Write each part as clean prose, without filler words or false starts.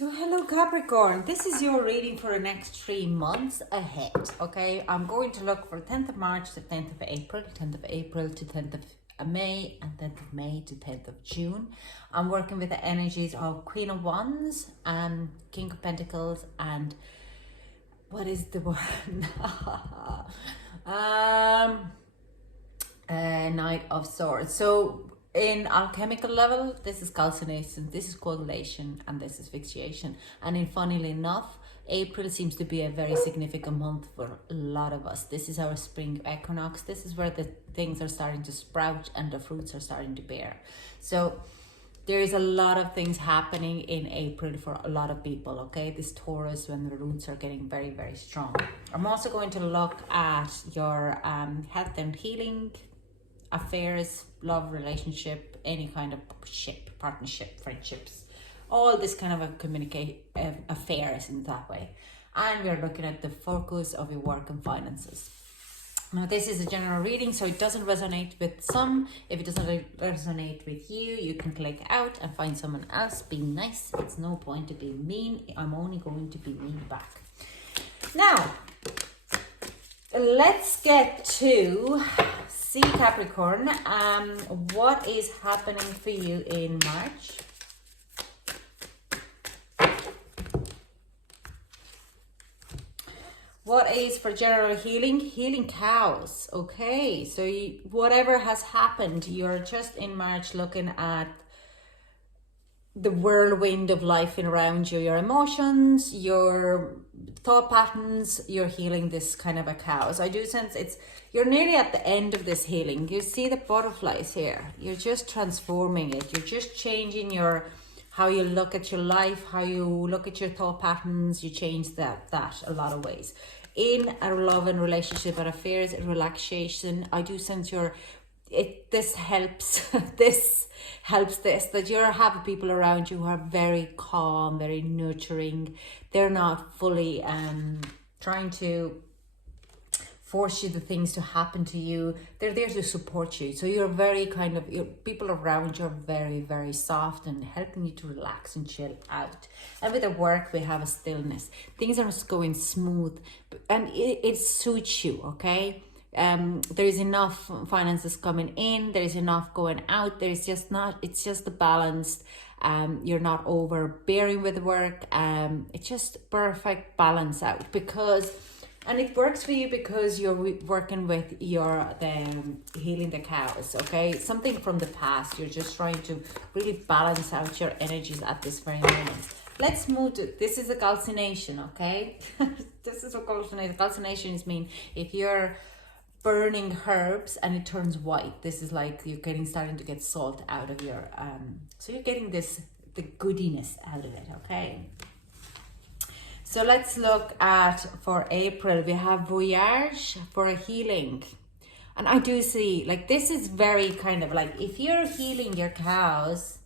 So hello Capricorn, this is your reading for the next 3 months ahead, okay? I'm going to look for 10th of March to 10th of April, 10th of April to 10th of May, and 10th of May to 10th of June. I'm working with the energies of Queen of Wands, King of Pentacles, and what is the word? Knight of Swords. So in alchemical level, this is calcination, this is coagulation, and this is fixation. And in funnily enough, April seems to be a very significant month for a lot of us. This is our spring equinox. This is where the things are starting to sprout and the fruits are starting to bear. So there is a lot of things happening in April for a lot of people, okay? This Taurus, when the roots are getting very, very strong. I'm also going to look at your health and healing, affairs, love, relationship, any kind of partnership, friendships, all this kind of a affairs in that way. And we're looking at the focus of your work and finances. Now this is a general reading, so it doesn't resonate with some. If it doesn't resonate with you, you can click out and find someone else. Be nice. It's no point to be mean. I'm only going to be mean back. Now let's get to see Capricorn. What is happening for you in March? What is for general healing? Healing cows. Okay, so whatever has happened, you're just in March looking at the whirlwind of life around you, your emotions, your thought patterns. You're healing this kind of a cow. So I do sense you're nearly at the end of this healing. You see the butterflies here. You're just transforming it. You're just changing how you look at your life, how you look at your thought patterns. You change that a lot of ways. In a love and relationship and affairs and relaxation, I do sense this helps that you have people around you who are very calm, very nurturing. They're not fully trying to force you the things to happen to you. They're there to support you. So you're very people around you are very, very soft and helping you to relax and chill out. And with the work, we have a stillness. Things are just going smooth and it suits you, okay? There is enough finances coming in, there is enough going out. It's just the balanced. You're not overbearing with the work. It's just perfect balance out and it works for you because you're working with healing the cows, okay? Something from the past. You're just trying to really balance out your energies at this very moment. Let's move to, this is a calcination, okay? This is what calcination. Calcination mean if you're burning herbs and it turns white. This is like you're starting to get salt out of your, so you're getting the goodiness out of it, okay? So let's look at, for April, we have Voyage for a healing. And I do see, this is very if you're healing your cows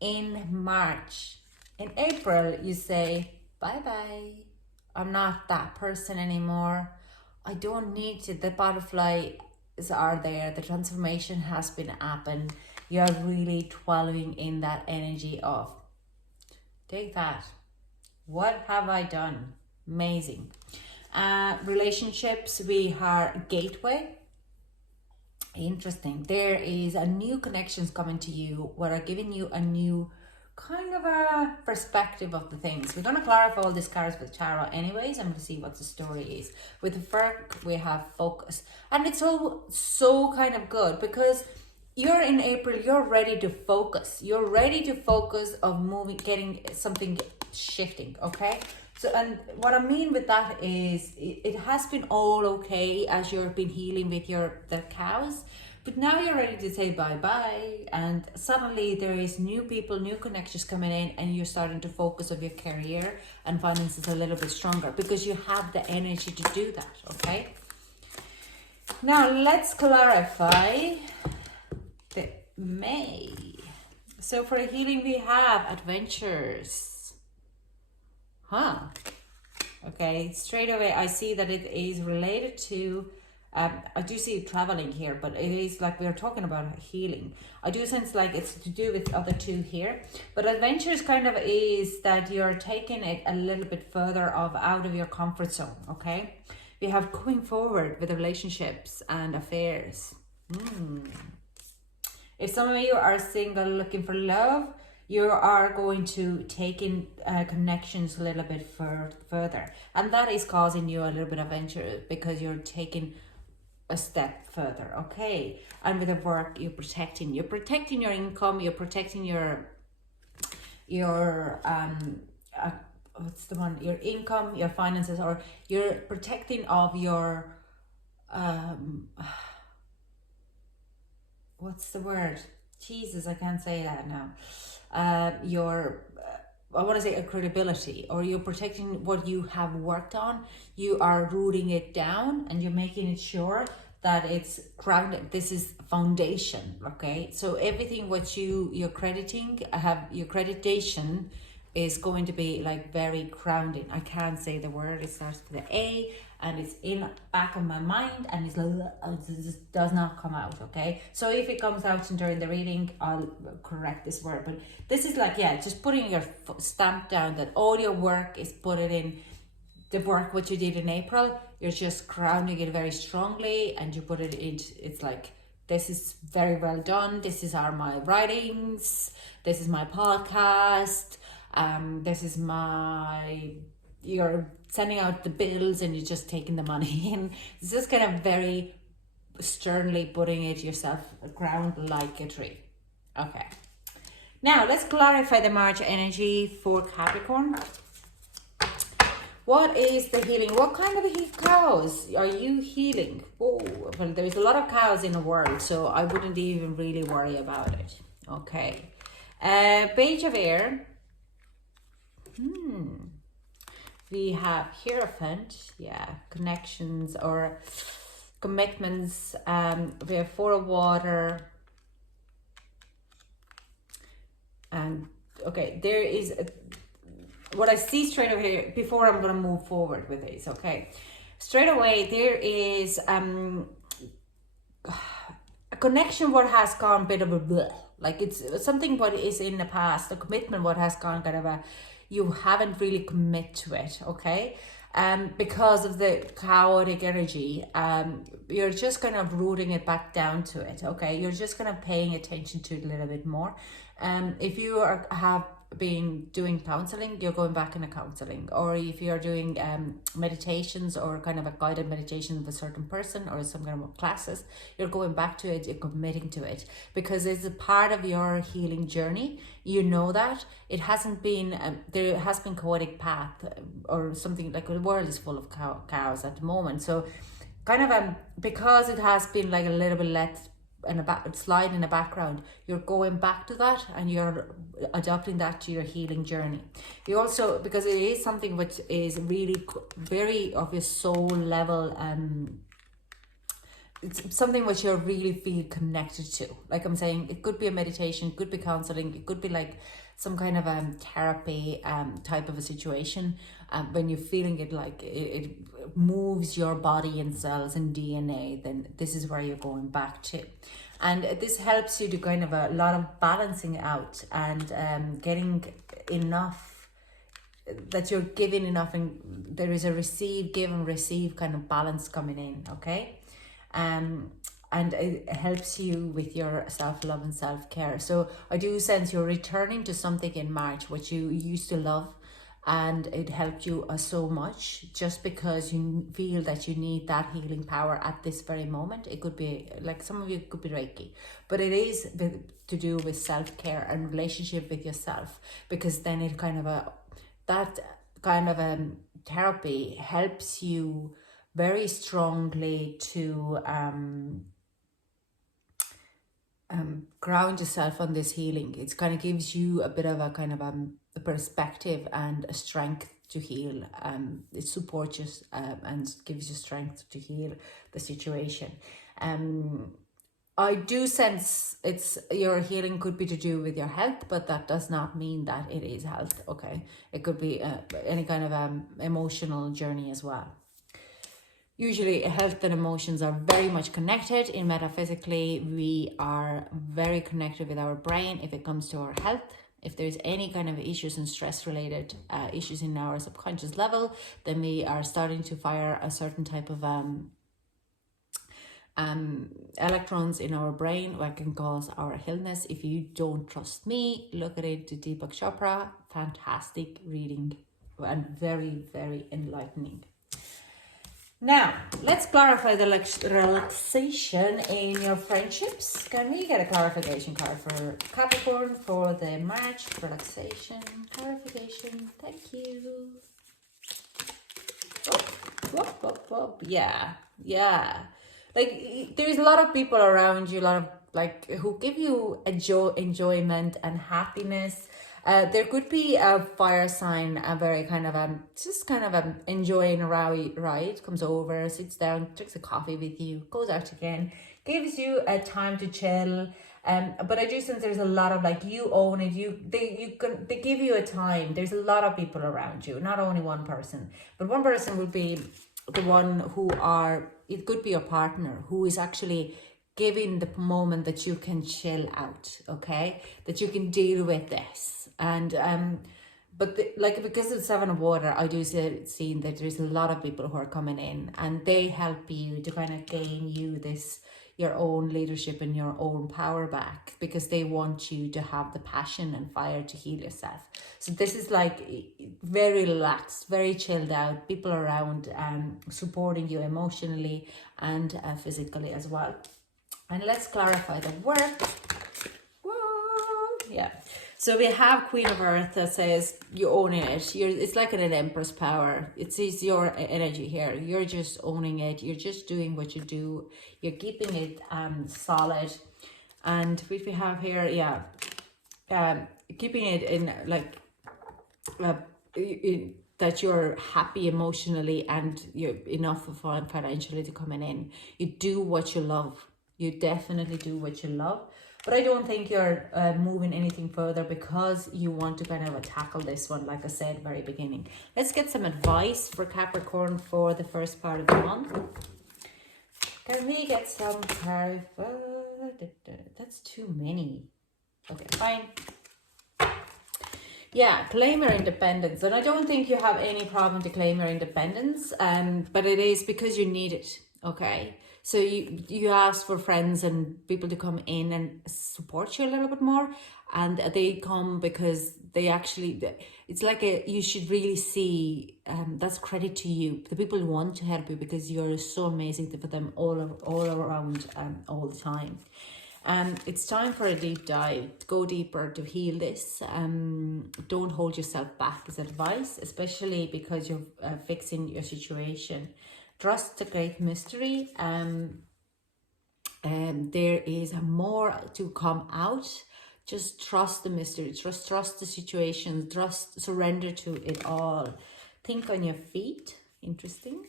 in March, in April, you say, bye-bye. I'm not that person anymore. I don't need to. The butterflies are there. The transformation has been happened. You're really dwelling in that energy of, take that. What have I done? Amazing. Relationships, we are gateway. Interesting. There is a new connections coming to you what are giving you a new kind of a perspective of the things. We're going to clarify all these cards with tarot anyways. I'm going to see what the story is. With the Firk, we have focus. And it's all so kind of good because you're in April, you're ready to focus. You're ready to focus of moving, getting something shifting, okay? So, and what I mean with that is it has been all okay as you've been healing with the cows, but now you're ready to say bye-bye, and suddenly there is new people, new connections coming in, and you're starting to focus on your career and finances a little bit stronger because you have the energy to do that, okay? Now let's clarify the May. So for healing, we have adventures. Okay, straight away I see that it is related to I do see traveling here, but it is like we're talking about healing. I do sense like it's to do with other two here, but adventures kind of is that you're taking it a little bit further out of your comfort zone. Okay, you have going forward with relationships and affairs. If some of you are single looking for love, you are going to take in connections a little bit further, and that is causing you a little bit of adventure because you're taking a step further. Okay, and with the work, you're protecting your income, you're protecting your what's the one, your income, your finances, or you're protecting of your what's the word, Jesus, I can't say that now. Your I want to say a credibility, or you're protecting what you have worked on. You are rooting it down and you're making it sure that it's grounded. This is foundation. Okay, so everything what you're crediting, your creditation is going to be like very grounding. I can't say the word, it starts with the A and it's in back of my mind and it just does not come out. Okay, so if it comes out during the reading, I'll correct this word, but this is like, yeah, just putting your stamp down that all your work is put it in. The work what you did in April, you're just grounding it very strongly and you put it in. It's like, this is very well done, this is my writings, this is my podcast, this is you're sending out the bills and you're just taking the money in. It's just kind of very sternly putting it yourself ground like a tree. Okay, now let's clarify the March energy for Capricorn. What is the healing? What kind of cows are you healing? Oh, well, there's a lot of cows in the world, so I wouldn't even really worry about it. Okay, Page of Air. We have Hierophant, yeah, connections or commitments. We have Four of Water. And okay, there is what I see straight away here, before I'm going to move forward with this. Okay, straight away there is a connection what has gone a bit of a bleh. Like it's something what is in the past, a commitment what has gone kind of you haven't really commit to it. Okay, because of the chaotic energy, you're just kind of rooting it back down to it. Okay, you're just kind of paying attention to it a little bit more. If you have been doing counseling, you're going back into counseling, or if you're doing meditations or kind of a guided meditation with a certain person or some kind of classes, you're going back to it, you're committing to it because it's a part of your healing journey. You know that it hasn't been there has been chaotic path or something, like the world is full of cows at the moment, so kind of because it has been like a little bit let and slide in the background, you're going back to that and you're adopting that to your healing journey. You also, because it is something which is really very of your soul level, it's something which you really feel connected to. Like I'm saying, it could be a meditation, it could be counseling, it could be like some kind of therapy type of a situation. When you're feeling it like it moves your body and cells and DNA, then this is where you're going back to. And this helps you to kind of a lot of balancing out and getting enough, that you're giving enough and there is a give and receive kind of balance coming in. Okay, and it helps you with your self-love and self-care. So I do sense you're returning to something in March which you used to love, and it helped you so much just because you feel that you need that healing power at this very moment. It could be like, some of you could be Reiki, but it is to do with self-care and relationship with yourself, because then it kind of that kind of therapy helps you very strongly to ground yourself on this healing. It kind of gives you a bit of a kind of a perspective and a strength to heal. It supports you and gives you strength to heal the situation. I do sense your healing could be to do with your health, but that does not mean that it is health. Okay, it could be any kind of emotional journey as well. Usually health and emotions are very much connected. In metaphysically, we are very connected with our brain if it comes to our health. If there's any kind of issues and stress related issues in our subconscious level, then we are starting to fire a certain type of electrons in our brain that can cause our illness. If you don't trust me, look at it to Deepak Chopra. Fantastic reading and very, very enlightening. Now, let's clarify the relaxation in your friendships. Can we get a clarification card for Capricorn for the March relaxation? Clarification, thank you. Whoop, whoop, whoop. Yeah. Like, there's a lot of people around you, a lot of like who give you enjoyment and happiness. There could be a fire sign, a very kind of just kind of enjoying a ride, comes over, sits down, drinks a coffee with you, goes out again, gives you a time to chill. But I do sense there's a lot of like, you own it, they give you a time. There's a lot of people around you, not only one person, but one person would be the one who it could be your partner who is actually giving the moment that you can chill out, okay, that you can deal with this. And but because of Seven of Water, I do see that there's a lot of people who are coming in and they help you to kind of gain you your own leadership and your own power back, because they want you to have the passion and fire to heal yourself. So this is like very relaxed, very chilled out, people around supporting you emotionally and physically as well. And let's clarify the work. Whoa, yeah. So we have Queen of Earth that says you own it. It's like an Empress power. It's your energy here. You're just owning it. You're just doing what you do. You're keeping it solid. And what we have here, keeping it in like that you're happy emotionally and you're enough financially to coming in. You do what you love. You definitely do what you love. But I don't think you're moving anything further because you want to kind of tackle this one, like I said, very beginning. Let's get some advice for Capricorn for the first part of the month. Can we get some that's too many. Okay, fine. Yeah, claim your independence. And I don't think you have any problem to claim your independence, but it is because you need it, okay? So you ask for friends and people to come in and support you a little bit more, and they come because they actually, it's like you should really see, that's credit to you. The people want to help you because you're so amazing for them all around all the time. It's time for a deep dive, to go deeper, to heal this. Don't hold yourself back is advice, especially because you're fixing your situation. Trust the great mystery. There is more to come out. Just trust the mystery. Trust the situation. Surrender to it all. Think on your feet. Interesting.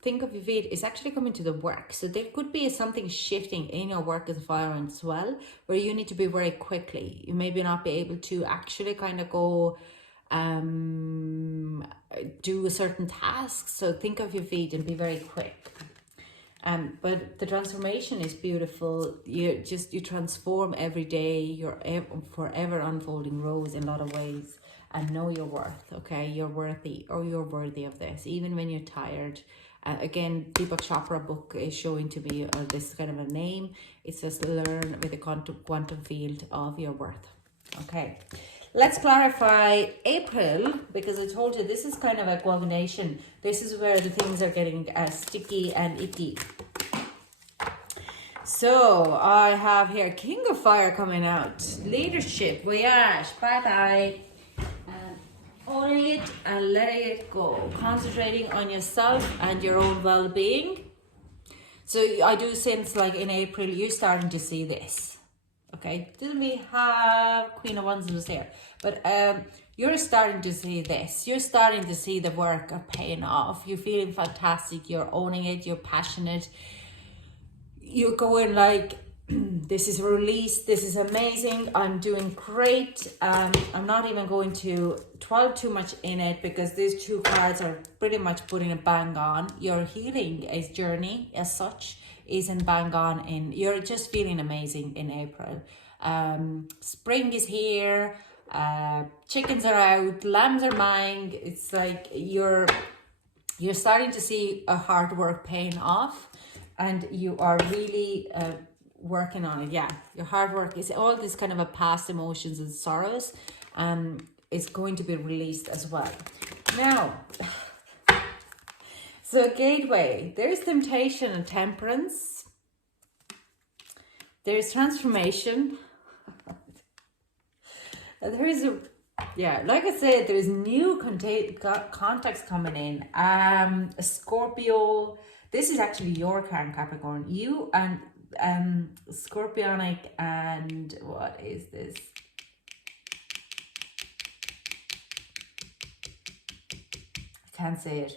Think of your feet. It's actually coming to the work. So there could be something shifting in your work as fire as well, where you need to be very quickly. You maybe not be able to actually kind of go do a certain task. So think of your feet and be very quick. But the transformation is beautiful. You transform every day. You're forever unfolding rose in a lot of ways, and know your worth. Okay, you're worthy, or you're worthy of this, even when you're tired. Again, Deepak Chopra book is showing to me this kind of a name. It says learn with the quantum field of your worth. Okay. Let's clarify April, because I told you this is kind of a coordination. This is where the things are getting sticky and icky. So I have here King of Fire coming out. Leadership, voyage, bye-bye. Owning it and letting it go. Concentrating on yourself and your own well-being. So I do sense like in April, you're starting to see this. Okay, didn't we have Queen of Wands was there? But you're starting to see this. You're starting to see the work of paying off. You're feeling fantastic. You're owning it. You're passionate. You're going like, This is released. This is amazing. I'm doing great. I'm not even going to dwell too much in it because these two cards are pretty much putting a bang on. Your healing is journey as such is in bang on, and you're just feeling amazing in April. Spring is here. Chickens are out. Lambs are mine. It's like you're starting to see a hard work paying off, and you are really working on it. Yeah, your hard work is all this kind of a past emotions and sorrows is going to be released as well. Now, so gateway, there's temptation and temperance. There's transformation. There is a, yeah, like I said, there's new contacts coming in. A Scorpio, this is actually your card, Capricorn. You and Scorpionic, and what is this? I can't say it.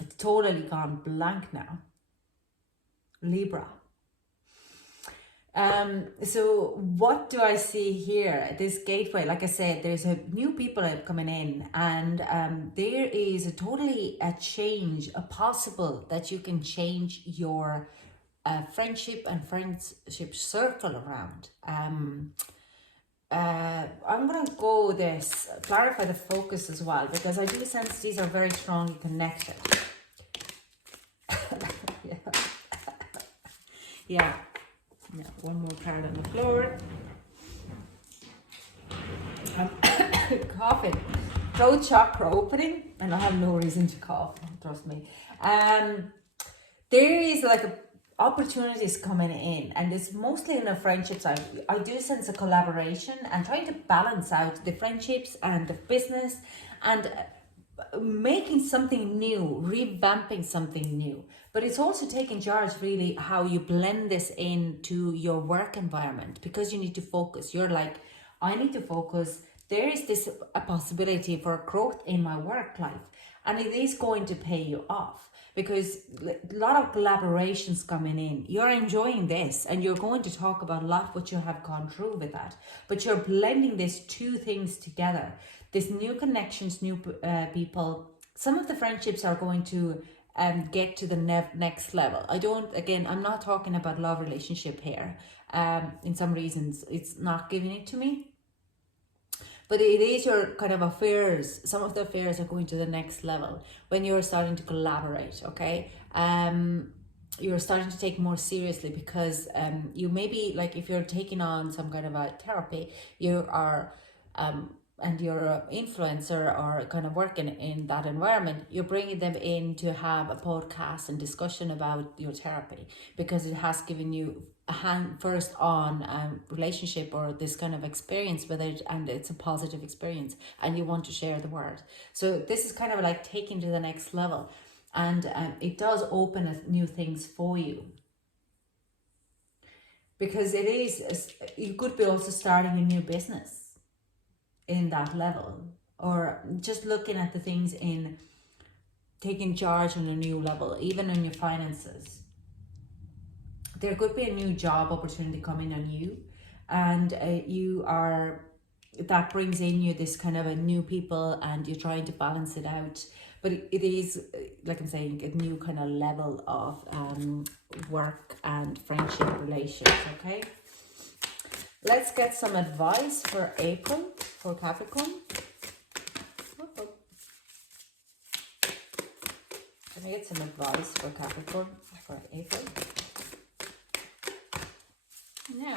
It's totally gone blank now. Libra. So what do I see here? This gateway, like I said, there's a new people coming in, and there is a change, a possible that you can change your friendship and friendship circle around. I'm gonna go this, clarify the focus as well, because I do sense these are very strongly connected. Yeah. Yeah, one more card on the floor. I'm coughing. Throat chakra opening, and I have no reason to cough, trust me. There is like opportunities coming in, and it's mostly in a friendship side. I do sense a collaboration and trying to balance out the friendships and the business, and making something new, revamping something new. But it's also taking charge really how you blend this into your work environment, because you need to focus. You're like, I need to focus. There is this a possibility for growth in my work life, and it is going to pay you off because a lot of collaborations coming in. You're enjoying this, and you're going to talk about a lot what you have gone through with that, but you're blending these two things together. This new connections, new people. Some of the friendships are going to get to the next level. I'm not talking about love relationship here. In some reasons, it's not giving it to me. But it is your kind of affairs. Some of the affairs are going to the next level when you're starting to collaborate, okay? You're starting to take more seriously because you maybe, like if you're taking on some kind of a therapy, you are... and you're an influencer or kind of working in that environment, you're bringing them in to have a podcast and discussion about your therapy, because it has given you a hand first on relationship or this kind of experience with it, and it's a positive experience and you want to share the word. So this is kind of like taking to the next level, and it does open new things for you. Because it is, you could be also starting a new business in that level, or just looking at the things in taking charge on a new level, even in your finances. There could be a new job opportunity coming on you, and that brings in you this kind of a new people, and you're trying to balance it out. But it is, like I'm saying, a new kind of level of work and friendship relations, okay? Let's get some advice for April, for Capricorn. Let me get some advice for Capricorn for April. Now,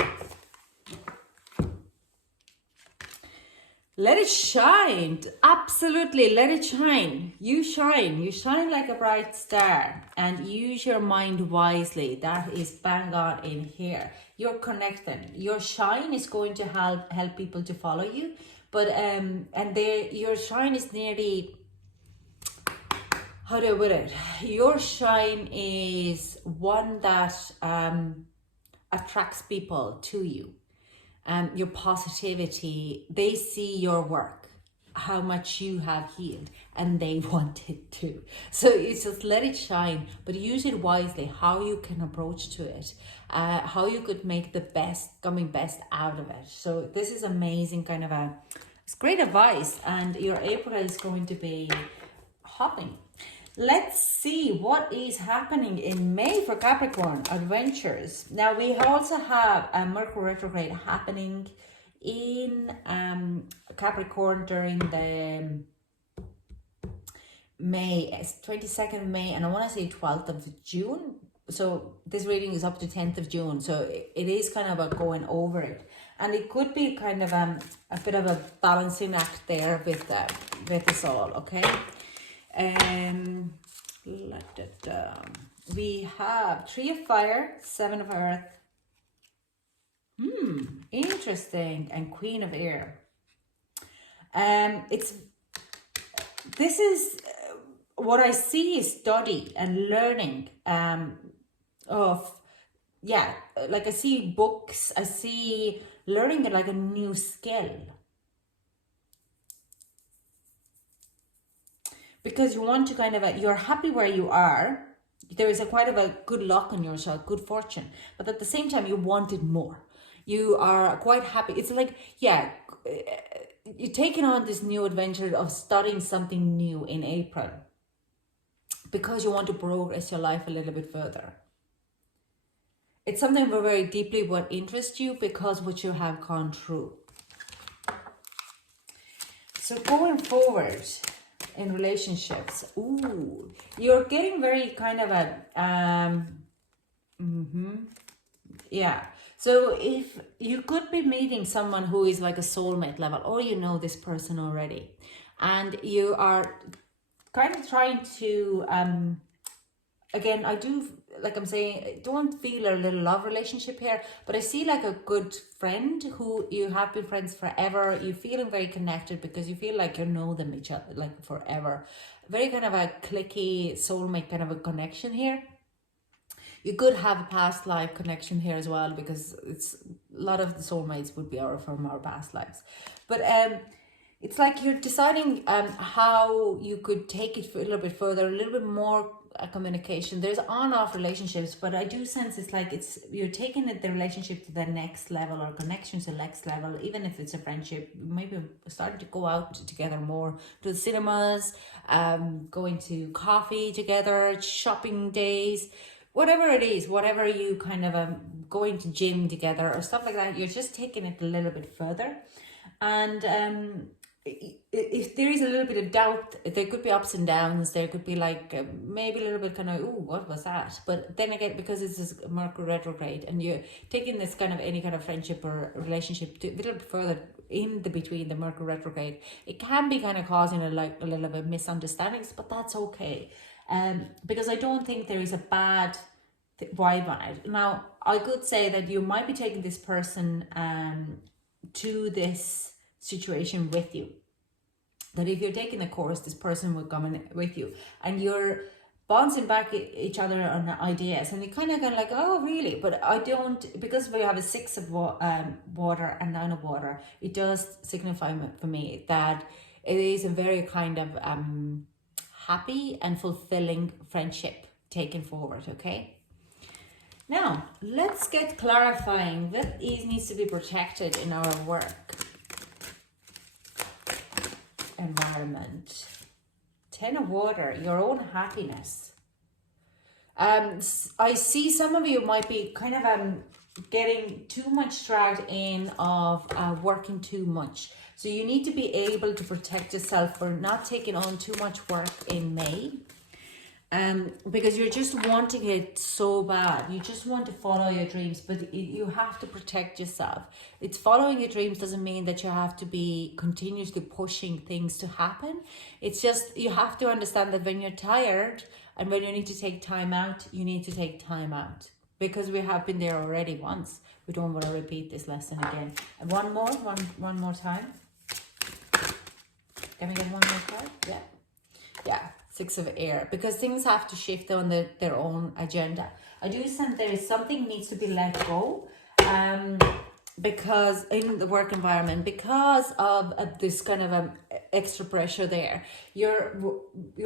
let it shine. Absolutely, let it shine. You shine like a bright star, and use your mind wisely. That is bang on in here. You're connecting. Your shine is going to help people to follow you, but your shine is nearly, how do I put it? Your shine is one that attracts people to you. Your positivity, they see your work how much you have healed, and they want it too. So it's just let it shine, but use it wisely, how you can approach to it, how you could make the best out of it. So this is amazing, kind of it's great advice, and your April is going to be hopping. Let's see what is happening in May for Capricorn adventures. Now we also have a Mercury retrograde happening in Capricorn during the May, 22nd May, and I want to say 12th of June. So this reading is up to 10th of June. So it is kind of a going over it. And it could be kind of a bit of a balancing act there with us all, okay? We have 3 of Fire, 7 of Earth. Interesting. And Queen of Air. This is what I see is study and learning like I see books, I see learning like a new skill. Because you want to kind of, you're happy where you are. There is quite of a good luck on your side, good fortune. But at the same time, you wanted more. You are quite happy. It's like, yeah, you're taking on this new adventure of studying something new in April. Because you want to progress your life a little bit further. It's something very deeply what interests you because what you have gone through. So going forward in relationships, you're getting very kind of a, yeah. So if you could be meeting someone who is like a soulmate level, or you know this person already, and you are kind of trying to, again, I do, like I'm saying, I don't feel a little love relationship here, but I see like a good friend who you have been friends forever. You're feeling very connected because you feel like you know them each other like forever. Very kind of a clicky soulmate kind of a connection here. You could have a past life connection here as well, because it's a lot of the soulmates would be from our past lives. But it's like you're deciding how you could take it a little bit further, a little bit more communication. There's on-off relationships, but I do sense it's like you're taking the relationship to the next level, or connection to the next level. Even if it's a friendship, maybe starting to go out together more, to the cinemas, going to coffee together, shopping days, whatever it is, whatever you kind of going to gym together or stuff like that. You're just taking it a little bit further. And if there is a little bit of doubt, there could be ups and downs. There could be like maybe a little bit kind of, oh, what was that? But then again, because it's this Mercury retrograde, and you're taking this kind of any kind of friendship or relationship to a little bit further in the between the Mercury retrograde, it can be kind of causing a little bit of misunderstandings, but that's okay. Because I don't think there is a bad vibe on it. Now, I could say that you might be taking this person to this situation with you. That if you're taking the course, this person will come in with you, and you're bouncing back each other on ideas, and you kind of like, oh really? But I don't, because we have a 6 of water and 9 of water, it does signify for me that it is a very kind of happy and fulfilling friendship taken forward, okay? Now, let's get clarifying what needs to be protected in our work environment. 10 of water, your own happiness. I see some of you might be kind of getting too much dragged in of working too much. So you need to be able to protect yourself for not taking on too much work in May. Because you're just wanting it so bad. You just want to follow your dreams, but you have to protect yourself. It's following your dreams doesn't mean that you have to be continuously pushing things to happen. It's just, you have to understand that when you're tired and when you need to take time out, you need to take time out. Because we have been there already once. We don't want to repeat this lesson again. And one more time. Can we get one more card? Yeah. Yeah. 6 of air, because things have to shift on their own agenda. I do sense there is something needs to be let go. because in the work environment, because of this kind of extra pressure there, your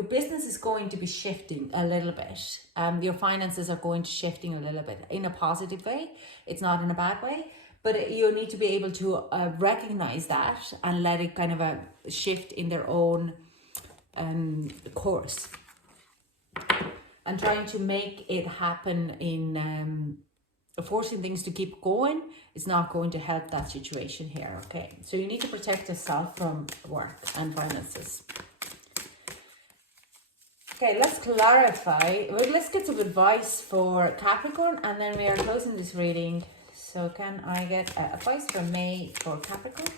business is going to be shifting a little bit. Your finances are going to shifting a little bit in a positive way. It's not in a bad way, but you need to be able to recognize that and let it kind of shift in their own course, and trying to make it happen in forcing things to keep going is not going to help that situation here. Okay, so you need to protect yourself from work and finances. Okay, let's clarify. Well, let's get some advice for Capricorn, and then we are closing this reading. So can I get advice from May for Capricorn?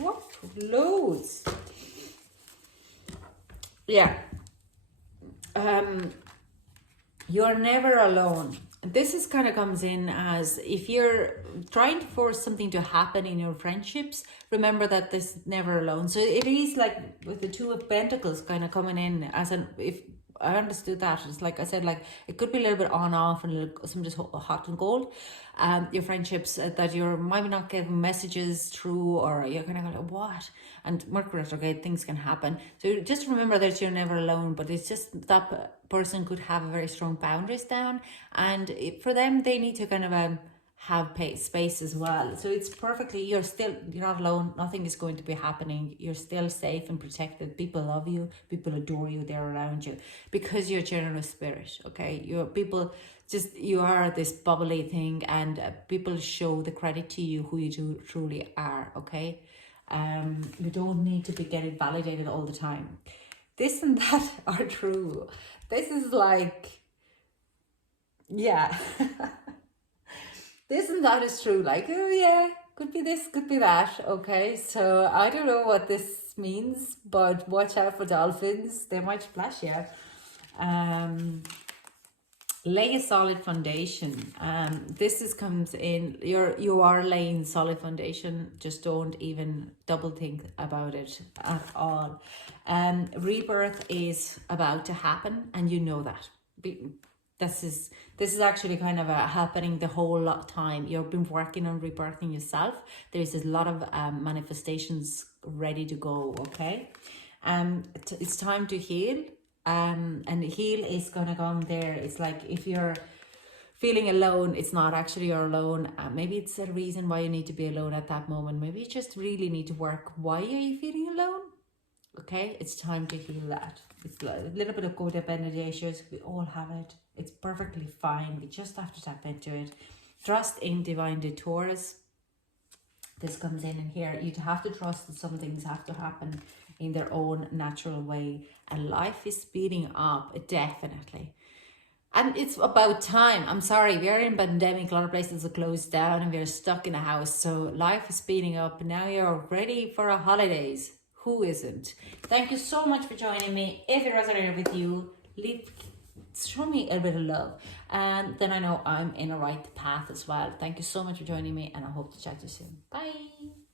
What? Loads. Yeah. You're never alone. This is kind of comes in as if you're trying to force something to happen in your friendships, remember that this is never alone. So it is like with the Two of Pentacles kind of coming in as an, if I understood that, it's like I said, like it could be a little bit on off and a little, some just hot and cold. Your friendships that you're maybe not getting messages through, or you're kind of like, what? And Mercury Retrograde, things can happen. So just remember that you're never alone, but it's just that person could have a very strong boundaries down, and for them, they need to kind of have space as well. So it's perfectly, you're not alone. Nothing is going to be happening. You're still safe and protected. People love you. People adore you. They're around you because you're a generous spirit. Okay, you are this bubbly thing, and people show the credit to you who you truly are. Okay, you don't need to be getting validated all the time. This and that are true. This is like, yeah. This and that is true. Like, oh yeah, could be this, could be that. Okay, so I don't know what this means, but watch out for dolphins. They might splash you. Lay a solid foundation. This comes in. You are laying solid foundation. Just don't even double think about it at all. Rebirth is about to happen, and you know that. This is actually kind of happening the whole lot time. You've been working on rebirthing yourself. There's a lot of manifestations ready to go. Okay, it's time to heal. And heal is gonna come there. It's like if you're feeling alone, it's not actually you're alone. Maybe it's a reason why you need to be alone at that moment. Maybe you just really need to work. Why are you feeling alone? Okay, it's time to heal that. It's a little bit of codependent issues. We all have it. It's perfectly fine. We just have to tap into it. Trust in divine detours. This comes in here. You have to trust that some things have to happen in their own natural way. And life is speeding up, definitely. And it's about time. I'm sorry, we are in a pandemic. A lot of places are closed down and we're stuck in a house. So life is speeding up. Now you're ready for a holidays. Who isn't? Thank you so much for joining me. If it resonated with you, show me a bit of love. And then I know I'm in a right path as well. Thank you so much for joining me, and I hope to chat to you soon. Bye.